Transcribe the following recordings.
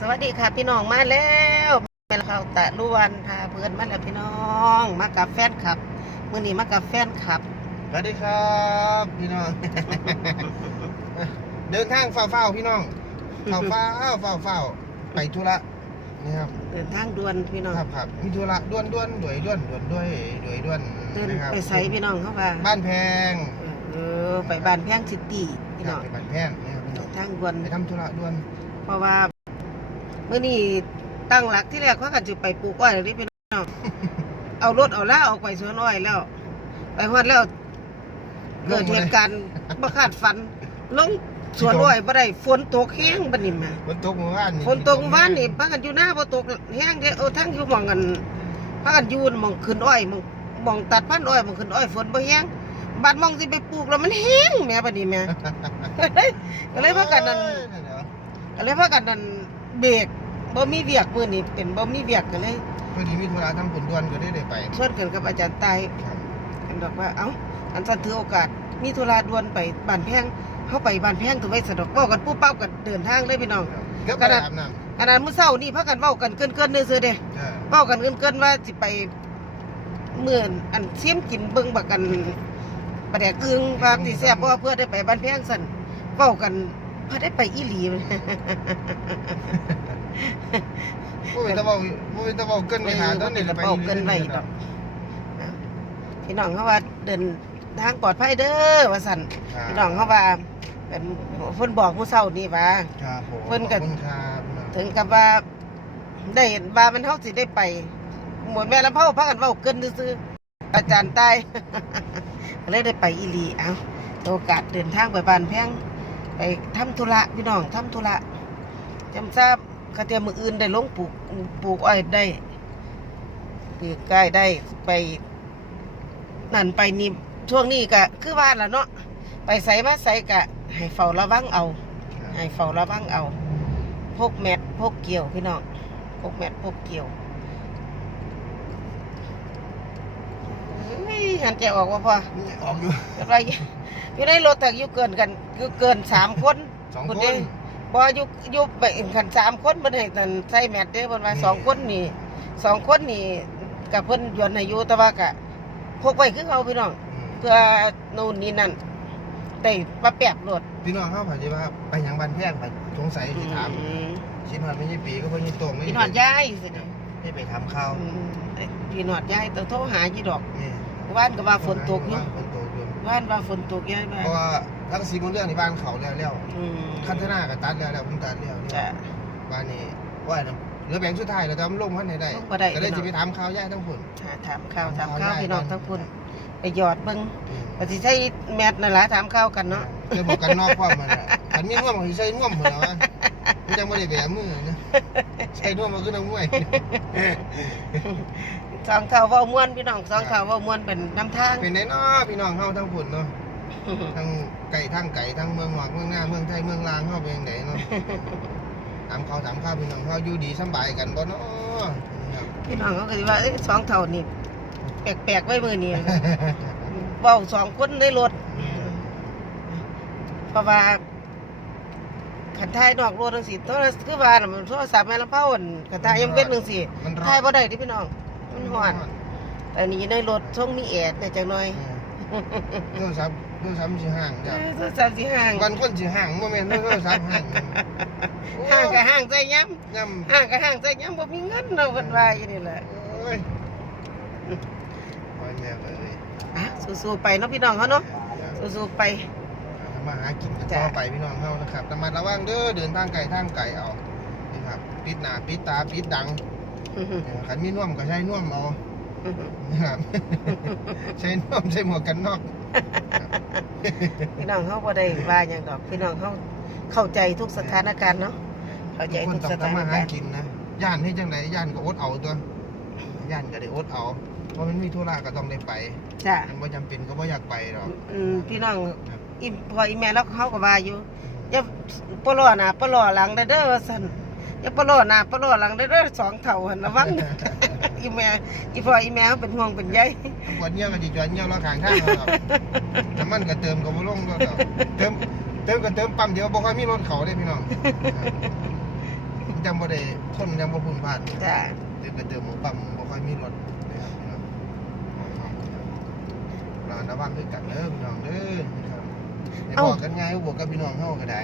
สวัสดีค่ะพี่น้องมาแล้วแม่นเขาตะลุวันพาเพื่อนมาแล้วพี่น้อง มากับแฟนคลับมื่อนี้มากับแฟนคลับสวัสดีครับพี่น้อง เดินทางเฝ้าๆพี่น้องเฝ้าเฝ้าเฝ้าเฝ้าๆไปธุระนี่ครับเดินทางด่วนพี่น้องครับครับมีธุระด่วนด่วนด่วยด่วนด่วนด้วยด่วยด่วนเดินนะครับไปใส่พี่น้องเข้ามาบ้านแพงเออไปบ้านแพงซิตี้พี่คน้รัอบงไปบ้านแพงนี่ครับพี่น้องทางด่วนไปทำธุระด่วน เพราะว่า เมื่อนี้ตั้งหลักที่แรกเขากันจะไปปลูกอ้อยนี่พี่น้องเอารถเอาล่าออกไปสวนอ้อยแล้ว ไปฮอดแล้วเกิดเหตุการณ์บ่คาดฝันลงสวนอ้อยบ่ได้ฝนตกแห้งบัดนี้แหม่ฝนตกเมื่อวานนี่ฝนตกเมื่อวานนี่พากันอยู่หน้าบ่ตกแห้งเด้อเออทั้งอยู่หม่องกันพากันอยู่หม่องขึ้นอ้อยหม่องหม่องตัดพันธุ์อ้อยหม่องขึ้นอ้อยฝนบ่แห้งบัดหม่องสิไปปลูกแล้วมันแห้งแหม่บัดนี้แหม่ก็เลยพากันนั่นเดี๋ยวก็เลยพากันนั่น เบรกบ่มีเวียกมื้อนี้เป็นบ่มีเวียกก็เลยพอดีมีธุระทำผลด่วนก็ได้ได้ไปชวนกันกับอาจารย์ตายครับกันดอกว่าเอ้าอันสันถือโอกาสมีธุระด่วนไปบ้านแพงเฮาไปบ้านแพงตัวไว้สะดอกเว้ากันปุ๊บปั๊บกันเดินทางเลยพี่น้องเกือบขไปนาดอาบน้ขนาดมื้อเช้านี่พากันเว้ากันเกินๆซื่อๆเด้ำเออเว้ากันเกินๆว่าสิไปเมื่อนอันเสียมกินเบิ่งบักกันปลาแดกกึ่งว่าสิแซ่บบ่เพื่อได้ไปบ้านแพงซั่นเว้ากัน พอได้ไปอีหลีผู้เป็นตะเบาผู้เป็นตะเบาเกินไปหาตอนนี้จะไปเป่าเกินไว้ดอกนะพี่น้องเขาว่าเดินทางปลอดภัยเด้อว่าสั่นพี่น้องเขาว่าเป็นเพิ่นบอกผู้เฒ่านี่ว่าครับผมเพิ่นก็ขอบคุณครับถึงกับว่าได้เห็นว่ามันเฮาสิได้ไปหมวดแม่ลำเผาพากันเว้าเกินซื่อๆอาจารย์ตายก็เลยได้ไปอีหลีเอาโอกาสเดินทางไปบ้านแพง ไปทำธุระพี่น้องทำธุระจำทราบกระเทียมมืออื่นได้ลงปลูกปลูกอ้อยได้ปลูกใกล้ได้ไป นั่นไปนี่ช่วงนี้ก็คือว่าล่ะเนาะไปใส่มาใส่กะ ให้เฝ้าระวังเอา ให้เฝ้าระวังเอา พกแมทพกเกี่ยวพี่น้องพกแมทพกเกี่ยวนี่ หันใจออกว่าพอออกอยู่อะไรอยู่ในรถแต่อยู่เกินกันอยู่เกินสามคนสองคนคเด้นบ่อยู่อยู่ไปขันสามคนมันให้นั่นใส่แมทเด้เพิ่นว่าสองคนนี่สองคนนี่กับเพิ่นยวนให้อยู่แต่ว่ากะพกไว้คือเขาพี่น้องอืมเพื่อนู่นนี่นั่นได้มาแปบรถพี่น้องเข้าผ่านใช่ไหมครับไปยังบ้านแพงไปสงสัยที่ถามอืมชินหอดไม่ใช่ปีก็เพิ่งยี่ตรงพี่หนอดยายสิเด้ไม่ไปทำข้าวอืมพี่หนอดยายต้องโทรหายี่ดอกนี่ ว่านก็ว่าฝนตกอยู่ฝนตกอยู่ว่านว่าฝนตกยายว่าเพราะว่าทั้งสีมนเรื่องในบ้านเขาแล้วแล้วอืมคันธนาก็ตัดแล้วแล้วผมตัดแล้วจ้ะบ้านนี้ว่าน่ะเหลือแบ่งสุดท้ายเราทำลงพันให้ได้ลงบ่ได้ก็เลยพี่น้องจะไปถามข้าวย่ายทั้งผลหาถามข้าวถามข้าวเอาได้พี่น้องทั้งพุ่นไปหยอดเบิ่งอืมปฏิใช้แมทนั่นล่ะถามข้าวกันเนาะเดี๋ยวบอกกันนอกความมันอะขันมีน่วมของใส่น่วมเหรอวะมันจังไม่ได้แบมือนะใส่น่วมมันก็ต้องมวย สองเท่าเว้าม่วนพี่น้องสองเท่าเว้าม่วนเป็นน้ำทาง เป็นไงเนาะพี่น้องเฮาทั้งผลเนาะทั้งไก่ทั้งไก่ทั้งเมืองหอกเมืองหน้าเมืองไทยเมืองลางเฮาเป็นจังไดเนาะถามเขาวถามข้าวพี่น้องเฮาอยู่ดีสำบายกันบ่เนาะนะครับพี่น้องเขาก็สิว่าเอ้ยสองเท่านี่แปลกๆไว้มื้อนี้ เว้าสองคนในรถ เพราะว่าขันทายนอกรถจังซี่โทรศัพท์คือว่าน่ะมันโทรศัพท์แม่ลำเผาอั่นขันทายยังเป็นจังซี่มันร้อนทายบ่ได้เดิพี่น้อง มันฮ้อนแต่นี่ในรถช่องมีแอร์แต่จังหน่อยโทรศัพท์โทรศัพท์มันสิห่างจ้ะเออโทรศัพท์สิห่างวันคนสิห่างบ่แม่นโทรศัพท์ห่างห่างก็ห่างใจย้ย่ำห่างก็ห่างใจย้ำบ่มีเงินเนาะเพิ่นว่าอย่างนี้แหละำโอ้ยโอ้ยแม่เอ้ยอะสู้ๆไปเนาะพี่น้องเฮาเนาะสู้ๆไปทำมาหากินกันจ้ะต่อไปพี่น้องเฮานะครับระมัดระวังเด้อเดินทางไกลทางไกลเอานี่ครับปิดหน้าปิดตาปิดดัง เนี่ยคันมีน่วมก็ใช้น่วมเอานะครับใช้น่วมใช้หมวกกันน็อก พี่น้องเฮาบ่ได้ว่าหยังดอก พี่น้องเฮาเข้าใจทุกสถานการณ์เนาะเข้าใจคนทุกต้องสถานทำมาหาการณ์กินนะย่านให้จังไดย่านก็อดเอาตัวย่านก็ได้อดเอาเพราะมันมีธุระก็ต้องได้ไปจ้ะมันบ่จำเป็นก็บ่อยากไปหรอกอืมพี่น้องอีพออีแม่แล้วเขาก็ว่าอยู่อย่าปลอหน้าปลอหลังเด้อเด้อว่าซั่น อย่าปลอหน้าปลอหลังเด้อเด้อสองเท่าหั่นระวังอีแม่อีพ่ออีแม่เขาเป็นห่วงเป็นใยปวดเงี้ยวก็จิจวนเงี้ยวรอข้างทางแล้วครับน้ำมันก็เติมก็บ่ลงแล้วครับเติมเติมก็เติมปั๊มเดียวบ่ค่อยมีรถเขาเด้พี่น้องจำบ่ได้คนยังบ่พุ่นผ่านจ้าเติมกระเติมหมูปั๊มบ่ค่อยมีรถนะครับพี่น้องเราระวังคือกันเด้อพี่น้องเด้อนะครับได้บอกกันไงบอกกับพี่น้องเฮาก็ได้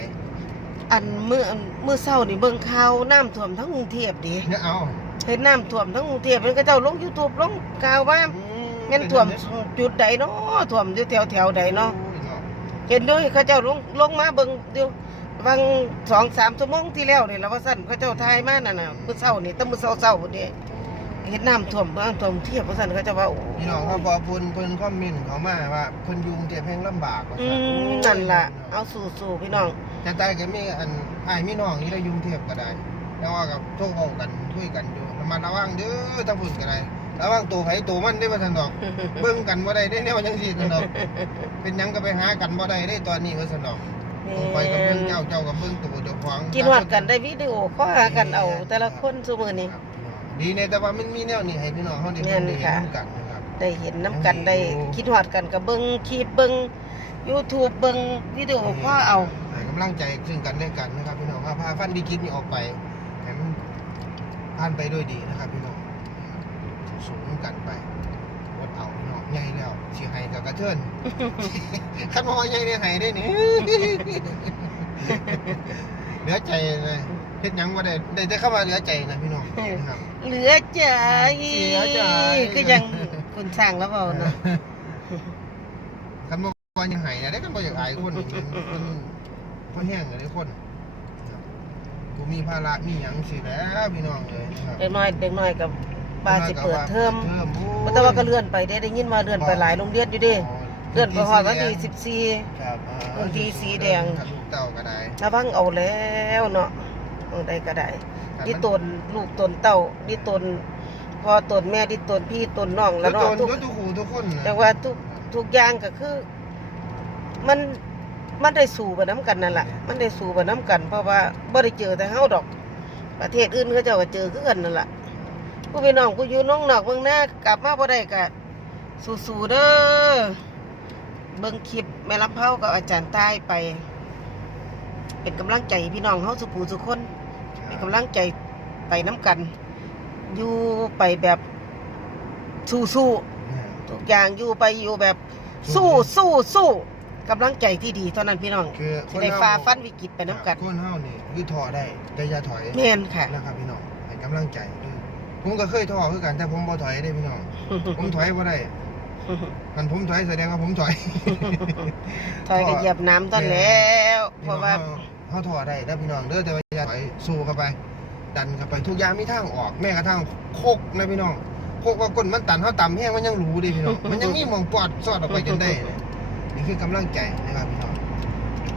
อันมื้อมื้อเช้านี่เบิ่งข่าวน้ำท่วมทั้งกรุงเทพดิเนี่ยเอาเห็นน้ำท่วมทั้งกรุงเทพมันก็เจ้าลง YouTube ลงข่าวว่าแม่นท่วมจุดใดเนาะท่วมอยู่แถวๆใดเนาะโอ้ยเนาะเห็นด้วยเขาเจ้าลงลงมาเบิ่งเดียวบางสองสามชั่วโมงที่แล้วนี่แล้วว่าสั่นเขาเจ้าทายมานั่นน่ะมื้อเช้านี่แตั้งมื้อเช้าๆพุ่นนี่เห็นน้ำท่วมน้ำท่วมเทียบว่าสั่นเขาเจ้าว่าโอ้พี่น้องครับพอเพิ่นเพิ่นคอมเมนต์เขามาว่าเพิ่นอยุงเจ็บแห้งลำบากว่าอืซั่มนั่นล่ะเอาสู่ๆพี่น้อง แต่ตายก็มีอันอ้ายมีน้องนี่ได้อยุงเทพก็ได้แต่ว่ากับโทรเว้ากันคุยกันอยู่ระมัดระวังเด้อถ้าพูดก็ได้ระวังตัวไผตัวมันได้อว่าซั่นดอก เบิ่งกันบ่ได้ได้แนวจังซี่ซั่นดอก เป็นหยังก็ไปหากันบ่ได้ได้ตอนนี้ว่าซั่นดอกไปกับเบิ่งเจ้าเจ้ากับเบิ่งตัวเจ้าของกินฮอดกันได้วิดีโอคอลหากันเอาแต่ละคนซุมื้อนี้ ครับดีในแต่ว่ามันมีแนวนี้ให้พี่น้องเฮาได้แม่เบิ่งนได้เห็ค่ะนกันนะครับ ได้เห็นน้ำกันยังดีได้อยู่คิดฮอดกันก็เบิ่งคลิปเบิ่ง YouTube เบิ่งวิดีโอคอลเอาให้กำลังใจซึ่งกันและกันนะครับพี่น้องพาพาฟันวิกฤตนี้ออกไปให้มันผ่านไปด้วยดีนะครับพี่น้องสูงกันไปวดเอาพี่น้องใหญ่แล้วสิให้กับกระเทินคันบ่ว่าใหญ่ได้ให้ได้นี่เหลือใจเลยเฮ็ดหยังบ่ได้ได้แต่เข้ามาเหลือใจนะพี่น้องนะครับ เหลือใจเสียใจ ก็ยังคุณสร้างแล้วเปล่าเนาะคันบ่ว่ายังให้นะได้กันบ่อยากอายคนนี่มันมัน มันแห้งเลยคนนะครับกูมีภาระมีหยังสิแล้วพี่น้องเลยนะครับ เด็กน้อยเด็กน้อยกับบ้านสิเปิดเทอมเทอมโอ้ยแต่ว่าก็เลื่อนไปได้ได้ยินว่าเลื่อนไปหลายโรงเรียนอยู่เดิเลื่อนไปฮอดวันที่14ครับอ่าบางทีสีแดง กับลูกเต้าก็ได้ระวังเอาแล้วเนาะเอาได้ก็ได้ครับนี่ตนลูกตนเต้านี่ตนพ่อตนแม่นี่ตนพี่ตนน้องแล้แล้ววโดเนาะนทุกก็ทุกหูทุกคนนะแต่ว่าทุกทุกอย่างก็คือ มัน มันได้สู่ไปน้ำกันนั่นแหละมันได้สู่ไปน้ำกัน เพราะว่าบ่ได้เจอแต่เฮาดอก ประเทศอื่นเขาเจ้าก็เจอคือกันนั่นแหละผู้พี่น้องผู้อยู่น้องนอกเมืองหน้ากลับมาบ่ได้ก็สู้ๆเด้อเบิ่งคลิปแม่ลำเผากับอาจารย์ใต้ไป เป็นกำลังใจให้พี่น้องเฮาสุผู้สุคนเป็นกำลังใจไปน้ำกัน อยู่ไปแบบสู้ๆทุกอย่างอยู่ไปอยู่แบบ สู้สู้สู้ กำลังใจที่ดีเท่านั้นพี่น้องคือที่ได้ฝ่าฟันวิกฤตไปน้ำกันคนเฮานี่คือท้อได้แต่อย่าถอยแม่นค่ะนะครับพี่น้องให้กำลังใจด้วยผมก็เคยท้อคือกันแต่ผมบ่ถอยได้พี่น้อง ผมถอยบ่ได้มันผมถอยแสดงว่าผมถอยถอยก็เหยียบน้ำต้นแล้ว เพราะว่าเฮาท้อได้นะพี่น้องเด้อแต่ว่าอย่าถอยสู้เข้าไป ดันเข้าไปทุกอย่างมีทางออก แม้กระทั่งโคกนะพี่น้องโคกว่าก้นมันตันเฮาต่ำแห้งมันยังรู้ดิพี่น้องมันยังมีหมองปอดสอดออกไปจนได้เนี่ยนี่คือกำลังใจนะครับพี่น้อง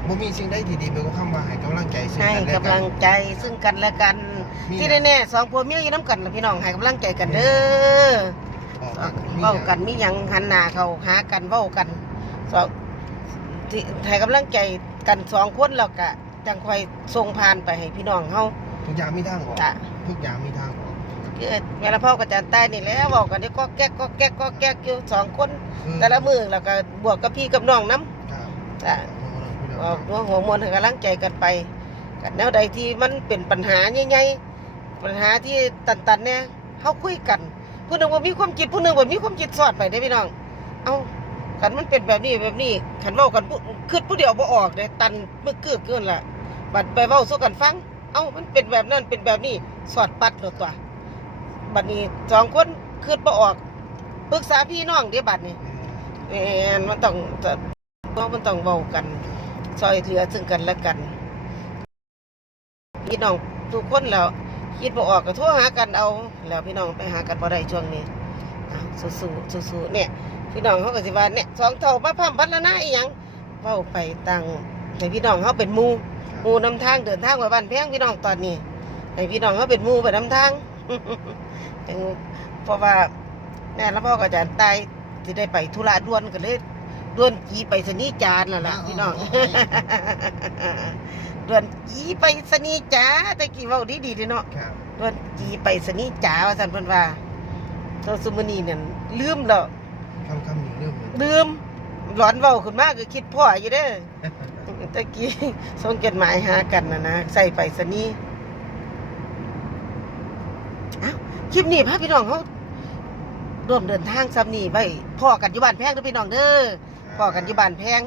บ่มีสิ่งใดที่ดีไปกว่าคำว่าให้กำลังใจซึ่งให้กันและกำกัลันงใจซึ่งกันและกัน มีที่แน่ๆสองผัวเมียอยู่น้ำกันล่ะพี่น้องให้กำลังใจกันเด้อบอกว่ามีเว้ากันมีหยังหันหน้าเข้าหากันเว้ากันสองที่ให้กำลังใจกันสองคนแล้วก็จังค่อยส่งผ่านไปให้พี่น้องเฮาทุกอย่างมีทางออกจ้ะ ทุกอย่างมีทางออก เกิดแม่ละพ่อกับจานใต้นี่แหล้วบอกกันที่ก็แก๊กก็แก๊กก็แก๊กอยู่สองคนคือแต่ละมือแล้วก็บวกกับพี่กับน้องน้ครับำจ้ะพี่น้ออองกหัวหัวมวลให้กำลังใจกันไปกันแนวใดที่มันเป็นปัญหาใหญ่ๆปัญหาที่ตันๆเนี่ยเขาคุยกัน ผู้หนึ่งบ่มีความคิดผู้หนึ่งบ่มีความคิดสอดไปได้อพี่น้อง เอาขันมันเป็นแบบนี้แบบนี้ขันเว้ากันผู้คิดผู้เดียวบ่ออกเลยตันเมื่อเกือบเกินละบัดไปเว้าสู้กันฟัง เอ้ามันเป็นแบบนั้นเป็นแบบนี้สอดปัดโดดตัว บัดนี้สองคนคิดบ่ออกปรึกษาพี่น้องเดี๋ยวบัดนี้แม่นมันต้องจะมันต้องเว้ากันซอยเหลือซึ่งกันและกันพี่น้องทุกคนแล้วคิดบ่ออกก็โทรหากันเอา แล้วพี่น้องไปหากันบ่ได้ช่วงนี้อ้าวสู้สู้เนี่ย พี่น้องเขาก็สิว่าเนี่ยสองเท่ามาพร่ำพัฒนาอีหยังเว้าไปตังให้พี่น้องเขาเป็นมูมู่นำทางเดินทางไปบ้านแพงพี่น้องตอนนี้ให้พี่น้องเขาเป็นมูไปนำทาง เพราะว่าแม่และพ่อกับอาจารย์ตายสิได้ไปธุระด่วนก็เลยด่วนจีไปสนีย์จานนั่นแหละพี่น้องด่วนจีไปสนีย์จ้าแต่กี้เว้าดีดีๆเด้เนาะครับด่วนจีไปสนีย์จ้าว่าซั่นเพิ่นว่าโซซุมอนีนั่นลืมแล้วคำคำนี้เรื่องหนึ่งลืมหลอนเว้าขึ้นมาก็คิดพ่ออยู่เด้อตะกี้ส่งจดหมายหากันนะนะใส่ไปสนีย์ คลิปนี้พาพี่น้องเขาร่วมเดินทางซ้ำนี่ไว้พ่อกันอยู่บ้านแพงเด้อพี่น้องเด้อพ่อกันอยู่บ้านแพง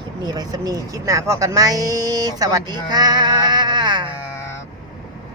คลิปนี้ไว้ซ้ำนี่คลิปหน้าพ่อกันไหมสวัสดีค่ะขอบคุณครับ